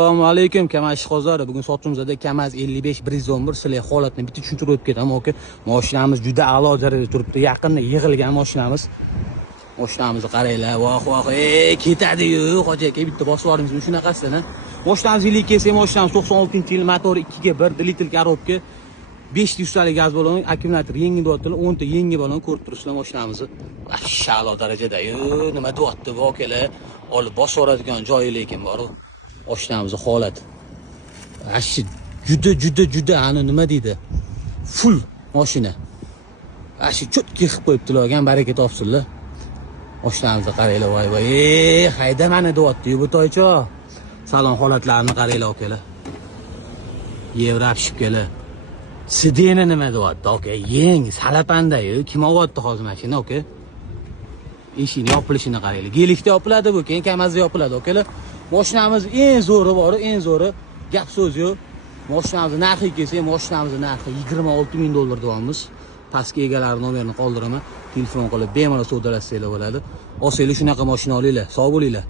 Assalomu alaykum, Kamaz ishqibozlari. Bugun sotuvimizda Kamaz 55 111 sizlarga holatni bitta tushuntirib o'tib ketaman, aka. Mashinamiz juda a'lo darajada turibdi. Yaqinda yig'ilgan mashinamiz. Mashinamizni qaranglar. Voh, ketadi-yu, hoji aka, bitta bosib yuboringizmi shunaqasidan. Mashinamiz yili kelsa, mashinamiz 96-yil, motori 2 ga 1 litr korobka, 500 talik gaz balon, akkumulyator yangi deyaptilar, 10 ta yangi balon ko'rib turibsizlar mashinamizni. Mashalloh darajada-yu, nima deyapti bu akalar? Olib bosib yuboradigan joyi lekin bor. Mashinamiz holat. Ashi juda ana nima deydi? Full mashina. Ashi chotki qilib qo'yibdilar, baraka topsinlar. Mashinamizni qaranglar, voy. Hayda mana deyapti-yu bu toycho. Salon holatlarini qaranglar akalar. Yevro shipkalar. Sidena nima deyapti, aka? Yeng, salapanda-yu. Kim olyapti hozir mashina, aka? Eshikni yopilishini qaranglar. Gelikda yopiladi bu, keyin Kamazda yopiladi, akalar. Mashinamiz eng zo'ri bor, eng zo'ri. Gap so'z yo'q. Mashinamiz narxi kelsa, mashinamiz narxi 26 ming dollar deyapmiz. Pastki egalari nomerini qoldiraman. Telefon qilib bemalol savdolashsanglar bo'ladi. Olsanglar shunaqa mashina olinglar. Sog' bo'linglar.